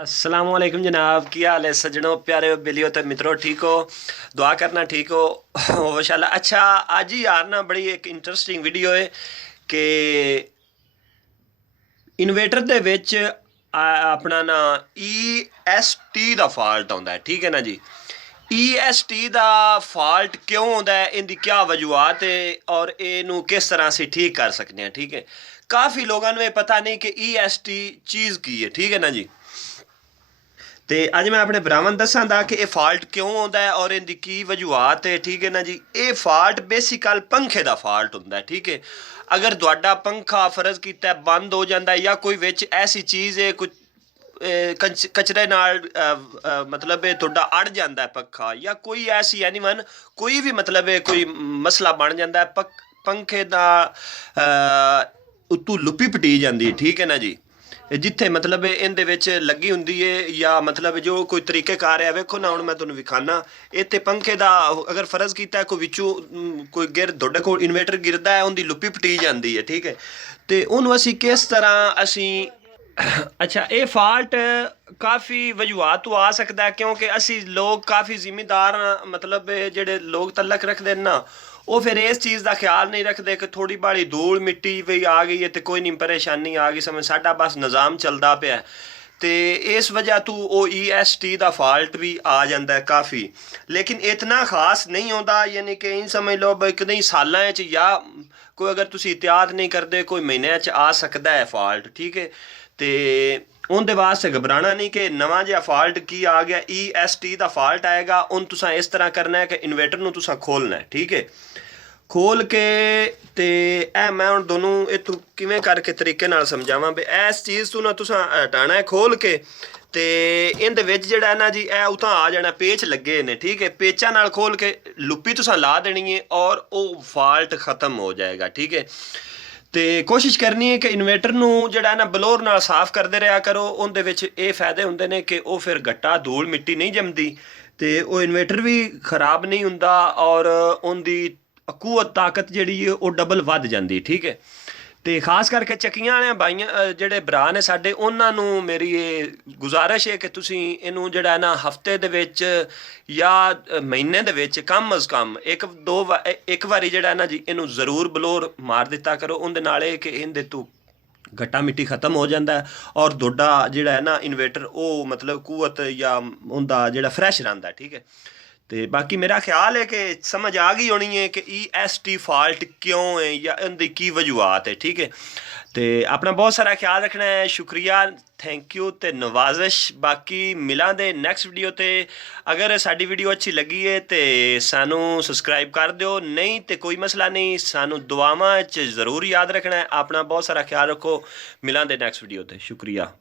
अस्सलामुअलैकुम जनाब, की हाल है सज्जनों, प्यारे बेलियो ते मित्रों, ठीक हो? दुआ करना ठीक हो इंशाल्लाह। अच्छा, आज ही यार ना बड़ी एक इंटरस्टिंग वीडियो है कि इन्वेटर ਦੇ ਵਿੱਚ ਆਪਣਾ ਨਾ EST ਦਾ ਫਾਲਟ ਆਉਂਦਾ ਹੈ। ਠੀਕ ਹੈ ਨਾ ਜੀ। EST ਦਾ ਫਾਲਟ ਕਿਉਂ ਆਉਂਦਾ ਹੈ, ਇਹਦੀ ਕੀ ਵਜੂਹਾਤ ਹੈ ਔਰ ਇਹਨੂੰ ਕਿਸ ਤਰ੍ਹਾਂ ਅਸੀਂ ਠੀਕ ਕਰ ਸਕਦੇ ਹਾਂ। ਠੀਕ ਹੈ, ਕਾਫੀ ਲੋਕਾਂ ਨੂੰ ਇਹ ਪਤਾ ਨਹੀਂ ਕਿ EST ਚੀਜ਼ ਕੀ ਹੈ। ਠੀਕ ਹੈ ਨਾ ਜੀ। ਤੇ ਅੱਜ ਮੈਂ ਆਪਣੇ ਭਰਾਵਾਂ ਨੂੰ ਦੱਸਾਂਗਾ ਕਿ ਇਹ ਫਾਲਟ ਕਿਉਂ ਆਉਂਦਾ ਹੈ ਔਰ ਇਹਦੀ ਕੀ ਵਜੂਹਾਤ ਹੈ। ਠੀਕ ਹੈ ਨਾ ਜੀ। ਇਹ ਫਾਲਟ ਬੇਸਿਕਲ ਪੰਖੇ ਦਾ ਫਾਲਟ ਹੁੰਦਾ ਹੈ। ਠੀਕ ਹੈ, ਅਗਰ ਤੁਹਾਡਾ ਪੰਖਾ ਫਰਜ਼ ਕੀਤਾ ਬੰਦ ਹੋ ਜਾਂਦਾ ਜਾਂ ਕੋਈ ਵਿੱਚ ਐਸੀ ਚੀਜ਼ ਹੈ ਕੁਝ ਕਚਰੇ ਨਾਲ ਮਤਲਬ ਇਹ ਤੁਹਾਡਾ ਅੜ ਜਾਂਦਾ ਪੱਖਾ ਜਾਂ ਕੋਈ ਐਸੀ ਐਨੀਮਨ ਕੋਈ ਵੀ ਮਤਲਬ ਕੋਈ ਮਸਲਾ ਬਣ ਜਾਂਦਾ ਪੰਖੇ ਦਾ ਉਤੋਂ ਲੁੱਪੀ ਪਟੀ ਜਾਂਦੀ। ਠੀਕ ਹੈ ਨਾ ਜੀ। ਜਿੱਥੇ ਮਤਲਬ ਇਹਦੇ ਵਿੱਚ ਲੱਗੀ ਹੁੰਦੀ ਹੈ ਜਾਂ ਮਤਲਬ ਜੋ ਕੋਈ ਤਰੀਕੇਕਾਰ ਹੈ। ਵੇਖੋ ਨਾ, ਹੁਣ ਮੈਂ ਤੁਹਾਨੂੰ ਵਿਖਾਣਾ ਇੱਥੇ ਪੰਖੇ ਦਾ ਅਗਰ ਫਰਜ਼ ਕੀਤਾ ਕੋਈ ਵਿੱਚੋਂ ਕੋਈ ਤੁਹਾਡੇ ਕੋਲ ਇਨਵੇਟਰ ਗਿਰਦਾ ਹੈ, ਉਹਦੀ ਲੁੱਪੀ ਪਟੀ ਜਾਂਦੀ ਹੈ। ਠੀਕ ਹੈ, ਤੇ ਉਹਨੂੰ ਅਸੀਂ ਕਿਸ ਤਰ੍ਹਾਂ ਅਸੀਂ ਅੱਛਾ, ਇਹ ਫਾਲਟ ਕਾਫੀ ਵਜੂਹਾਤ ਤੋਂ ਆ ਸਕਦਾ ਹੈ ਕਿਉਂਕਿ ਅਸੀਂ ਲੋਕ ਕਾਫੀ ਜ਼ਿੰਮੇਦਾਰ ਮਤਲਬ ਜਿਹੜੇ ਲੋਕ ਤਲਕ ਰੱਖਦੇ ਨੇ ਨਾ, ਉਹ ਫਿਰ ਇਸ ਚੀਜ਼ ਦਾ ਖਿਆਲ ਨਹੀਂ ਰੱਖਦੇ ਕਿ ਥੋੜੀ ਬਾੜੀ ਧੂਲ ਮਿੱਟੀ ਵੀ ਆ ਗਈ ਹੈ ਤੇ ਕੋਈ ਨਹੀਂ, ਪਰੇਸ਼ਾਨੀ ਆ ਗਈ, ਸਮਝ ਸਾਡਾ ਬਸ ਨਿਜ਼ਾਮ ਚੱਲਦਾ ਪਿਆ। ਤੇ ਇਸ ਵਜ੍ਹਾ ਤੋਂ ਉਹ EST ਦਾ ਫਾਲਟ ਵੀ ਆ ਜਾਂਦਾ ਹੈ ਕਾਫੀ, ਲੇਕਿਨ ਇਤਨਾ ਖਾਸ ਨਹੀਂ ਆਉਂਦਾ। ਯਾਨੀ ਕਿ ਇਹ ਸਮਝ ਲਓ ਬਈ ਕਈ ਸਾਲਾਂ 'ਚ ਜਾਂ ਕੋਈ ਅਗਰ ਤੁਸੀਂ ਇhtiyਾਤ ਨਹੀਂ ਕਰਦੇ ਕੋਈ ਮਹੀਨਿਆਂ 'ਚ ਆ ਸਕਦਾ ਹੈ ਫਾਲਟ। ਠੀਕ ਹੈ, ਤੇ ਉਹਦੇ ਵਾਸਤੇ ਘਬਰਾਣਾ ਨਹੀਂ ਕਿ ਨਵਾਂ ਜਿਹਾ ਫਾਲਟ ਕੀ ਆ ਗਿਆ, EST ਦਾ ਫਾਲਟ ਆਏਗਾ। ਉਹਨੂੰ ਤੁਸੀਂ ਇਸ ਤਰ੍ਹਾਂ ਕਰਨਾ ਹੈ ਕਿ ਇਨਵੇਟਰ ਨੂੰ ਤੁਸੀਂ ਖੋਲਣਾ ਹੈ। ਠੀਕ ਹੈ, ਖੋਲ ਕੇ ਤੇ ਇਹ ਮੈਂ ਹੁਣ ਦੋਨੋਂ ਇਥੋਂ ਕਿਵੇਂ ਕਰਕੇ ਤਰੀਕੇ ਨਾਲ ਸਮਝਾਵਾਂ ਵੀ ਇਸ ਚੀਜ਼ ਤੋਂ ਨਾ ਤੁਸੀਂ ਹਟਾਣਾ ਹੈ ਖੋਲ ਕੇ, ਤੇ ਇਹਦੇ ਵਿੱਚ ਜਿਹੜਾ ਨਾ ਜੀ ਇਹ ਉਤਾਂ ਆ ਜਾਣਾ, ਪੇਚ ਲੱਗੇ ਨੇ। ਠੀਕ ਹੈ, ਪੇਚਾਂ ਨਾਲ ਖੋਲ ਕੇ ਲੁੱਪੀ ਤੁਸੀਂ ਲਾ ਦੇਣੀ ਹੈ ਔਰ ਉਹ ਫਾਲਟ ਖਤਮ ਹੋ ਜਾਏਗਾ। ਠੀਕ ਹੈ, ਤੇ ਕੋਸ਼ਿਸ਼ ਕਰਨੀ ਹੈ ਕਿ ਇਨਵੇਟਰ ਨੂੰ ਜਿਹੜਾ ਨਾ ਬਲੋਰ ਨਾਲ ਸਾਫ਼ ਕਰਦੇ ਰਿਹਾ ਕਰੋ। ਉਹਦੇ ਵਿੱਚ ਇਹ ਫਾਇਦੇ ਹੁੰਦੇ ਨੇ ਕਿ ਉਹ ਫਿਰ ਗੱਟਾ ਧੂਲ ਮਿੱਟੀ ਨਹੀਂ ਜੰਮਦੀ ਤੇ ਉਹ ਇਨਵੇਟਰ ਵੀ ਖਰਾਬ ਨਹੀਂ ਹੁੰਦਾ ਔਰ ਉਹਦੀ ਕੂਵਤ ਤਾਕਤ ਜਿਹੜੀ ਹੈ ਉਹ ਡਬਲ ਵੱਧ ਜਾਂਦੀ। ਠੀਕ ਹੈ, ਤੇ ਖਾਸ ਕਰਕੇ ਚੱਕੀਆਂ ਵਾਲੇ ਭਾਈਆਂ ਜਿਹੜੇ ਭਰਾ ਨੇ ਸਾਡੇ, ਉਹਨਾਂ ਨੂੰ ਮੇਰੀ ਇਹ ਗੁਜ਼ਾਰਿਸ਼ ਹੈ ਕਿ ਤੁਸੀਂ ਇਹਨੂੰ ਜਿਹੜਾ ਨਾ ਹਫਤੇ ਦੇ ਵਿੱਚ ਜਾਂ ਮਹੀਨੇ ਦੇ ਵਿੱਚ ਕਮ ਅਜ਼ ਕਮ ਇੱਕ ਵਾਰੀ ਜਿਹੜਾ ਨਾ ਜੀ ਇਹਨੂੰ ਜ਼ਰੂਰ ਬਲੋਰ ਮਾਰ ਦਿੱਤਾ ਕਰੋ। ਉਹਦੇ ਨਾਲ ਇਹ ਕਿ ਇਹਦੇ ਤੋਂ ਗੱਟਾ ਮਿੱਟੀ ਖਤਮ ਹੋ ਜਾਂਦਾ ਹੈ ਔਰ ਤੁਹਾਡਾ ਜਿਹੜਾ ਹੈ ਨਾ ਇਨਵੇਟਰ ਉਹ ਮਤਲਬ ਕੂਵਤ ਜਾਂ ਉਹਦਾ ਜਿਹੜਾ ਫਰੈਸ਼ ਰਹਿੰਦਾ। ਠੀਕ ਹੈ, ਤੇ ਬਾਕੀ ਮੇਰਾ ਖਿਆਲ ਹੈ ਕਿ ਸਮਝ ਆ ਗਈ ਹੋਣੀ ਹੈ ਕਿ EST ਫਾਲਟ ਕਿਉਂ ਹੈ ਜਾਂ ਇਹਦੀ ਕੀ ਵਜੂਹਾਤ ਹੈ। ਠੀਕ ਹੈ, ਤੇ ਆਪਣਾ ਬਹੁਤ ਸਾਰਾ ਖਿਆਲ ਰੱਖਣਾ ਹੈ। ਸ਼ੁਕਰੀਆ, ਥੈਂਕ ਯੂ ਤੇ ਨਵਾਜ਼ਿਸ਼। ਬਾਕੀ ਮਿਲਾਂ ਦੇ ਨੈਕਸਟ ਵੀਡੀਓ ਤੇ। ਅਗਰ ਸਾਡੀ ਵੀਡੀਓ ਅੱਛੀ ਲੱਗੀ ਹੈ ਤੇ ਸਾਨੂੰ ਸਬਸਕ੍ਰਾਈਬ ਕਰ ਦਿਓ, ਨਹੀਂ ਤੇ ਕੋਈ ਮਸਲਾ ਨਹੀਂ, ਸਾਨੂੰ ਦੁਆਵਾਂ 'ਚ ਜ਼ਰੂਰ ਯਾਦ ਰੱਖਣਾ ਹੈ। ਆਪਣਾ ਬਹੁਤ ਸਾਰਾ ਖਿਆਲ ਰੱਖੋ। ਮਿਲਾਂ ਦੇ ਨੈਕਸਟ ਵੀਡੀਓ ਤੇ। ਸ਼ੁਕਰੀਆ।